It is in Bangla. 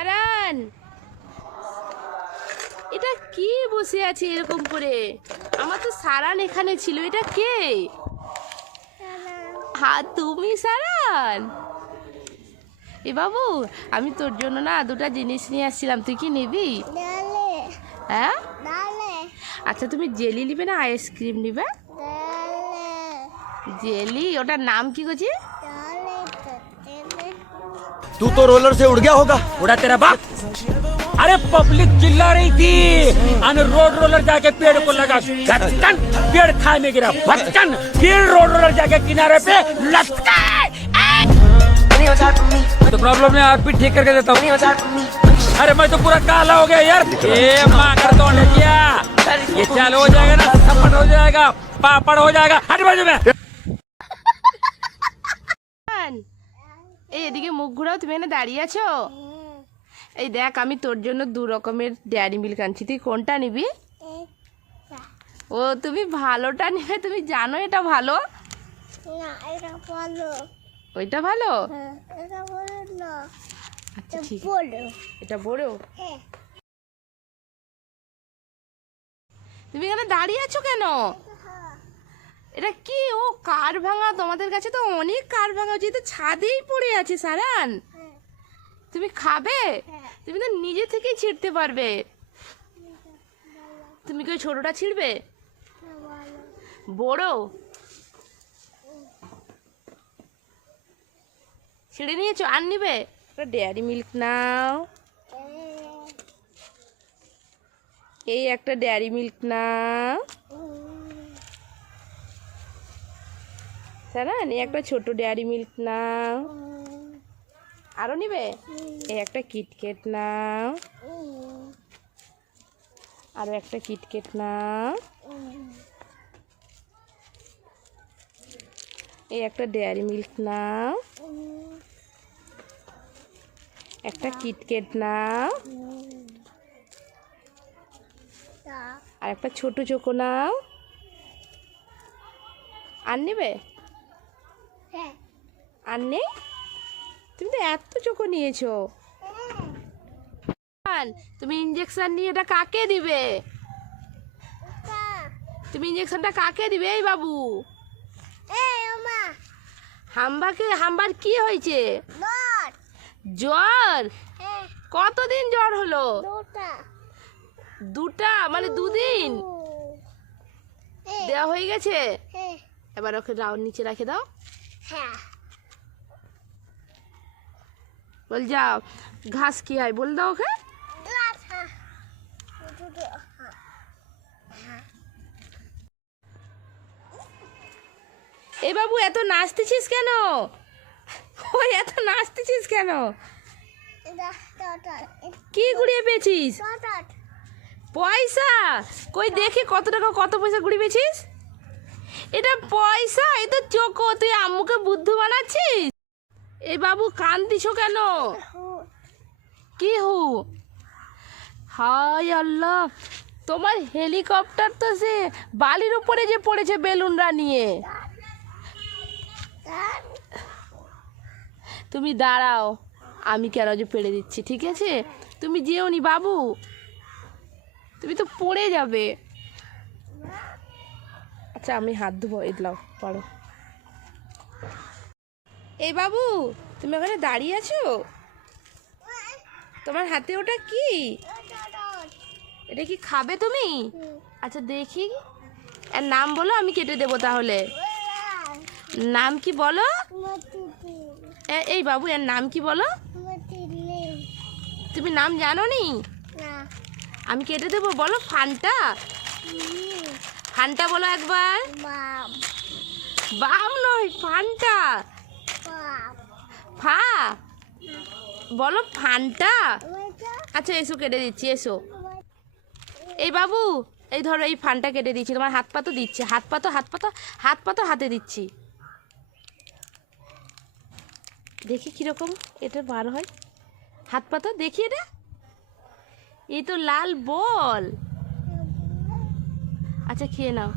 সারান, এটা কি বসে আছে এরকম করে? আমার তো সারান এখানে ছিল, এটা কে? হ্যাঁ তুমি সারান। এ বাবু, আমি তোর জন্য না দুটো জিনিস নিয়ে আসছিলাম, তুই কি নিবি? হ্যাঁ আচ্ছা, তুমি জেলি নিবে না আইসক্রিম নিবে? জেলি, ওটার নাম কি করছি? तू तो रोलर से उड़ गया होगा। उड़ा तेरा बाप। अरे पब्लिक चिल्ला रही थी, रोड रोलर जाके पेड़ को लगा, गचकन पेड़ खाए में गिरा, बचकन फिर रोड रोलर जाके किनारे पे लटका। तो प्रॉब्लम है, आप भी ठीक करके देता हूँ। अरे मैं तो पूरा काला हो गया यार। ये माँ कर तो क्या, ये चालू हो जाएगा ना, थप्पड़ हो जाएगा, पापड़ हो जाएगा। हट बाजू में। এই এদিকে মুখ ঘুরাও, তুমি এখানে দাঁড়িয়ে আছো? এই দেখ, আমি তোর জন্য দু রকমের ডেয়ারি মিল্ক আনছি, তুই কোনটা নিবি? ও তুমি ভালোটা নিবে, তুমি জানো এটা ভালো? ওইটা ভালো? আচ্ছা ঠিক, এটা বড়। তুমি এখানে দাঁড়িয়ে আছো কেন? এটা কি? ও কার ভাঙা, তোমাদের কাছে তো অনেক কার ভাঙা, যেহেতু ছাদেই পড়ে আছে সারান। তুমি খাবে? তুমি তো নিজে থেকেই ছিঁড়তে পারবে। তুমি কি ওই ছোটটা ছিঁড়বে? বড় ছিঁড়ে নিয়েছো, আর নিবে? ডেয়ারি মিল্ক নাও, এই একটা ডেয়ারি মিল্ক নাও সারান, এই একটা ছোট ডেয়ারি মিল্ক নাও। আরো নিবে? এই একটা কিটকেট নাও, আরো একটা কিটকেট নাও, এই একটা ডেয়ারি মিল্ক নাও, একটা কিটকেট নাও, আর একটা ছোট চোকো নাও। আর নিবে? আর নেই? তুমি তো এত চোখো নিয়েছো। তুমি ইঞ্জেকশন নিয়ে এটা কাকে দিবে? তুমি ইঞ্জেকশনটা কাকে দিবে? এই বাবু, হাম্বাকে, হাম্বার কি হয়েছে? জ্বর? কতদিন জ্বর হলো? দুটা, মানে দুদিন দেওয়া হয়ে গেছে। এবার ওকে রাউন্ড নিচে রেখে দাও। বল যাও, ঘাস কি হয় বল দাও ওকে। এ বাবু, এত নাচতেছিস কেন? ওই এত নাচতেছিস কেন? কি কুড়িয়ে পেয়েছিস? পয়সা? কই দেখি কত টাকা, কত পয়সা কুড়িয়ে পেয়েছিস? এটা পয়সা? এ তো চোখো, তুই আম্মুকে বুদ্ধু বানাচ্ছিস। এই বাবু কান্দিস কেন? কি হু? হায় আল্লাহ, তোমার হেলিকপ্টার তো সে বালির উপরে যে পড়েছে বেলুনরা নিয়ে। তুমি দাঁড়াও, আমি কেন যে পেড়ে দিচ্ছি, ঠিক আছে? তুমি যেও নি বাবু, তুমি তো পড়ে যাবে। আচ্ছা আমি হাত ধুবো, এদলাও পারো। এই বাবু, তুমি ওখানে দাঁড়িয়ে আছো? তোমার হাতে ওটা কি? এটা কি খাবে তুমি? আচ্ছা দেখি, এর নাম বলো, আমি কেটে দেবো তাহলে। নাম কি বলো? এই বাবু, এর নাম কি বলো? তুমি নাম জানো নি? আমি কেটে দেবো, বলো। ফান্টা? ফান্টা বলো একবার। বাম নয়, ফান্টা। ফা বলো, ফান্টা। আচ্ছা এসো, কেটে দিচ্ছি, এসো। এই বাবু, এই ধরো, এই ফান্টা কেটে দিচ্ছি, তোমার হাত পা তো দিচ্ছি, হাত পা তো, হাত পা তো, হাত পা তো হাতে দিচ্ছি। দেখি কিরকম এটা বার হয়, হাত পা তো দেখি। এটা এই তো লাল বল। আচ্ছা খেয়ে নাও।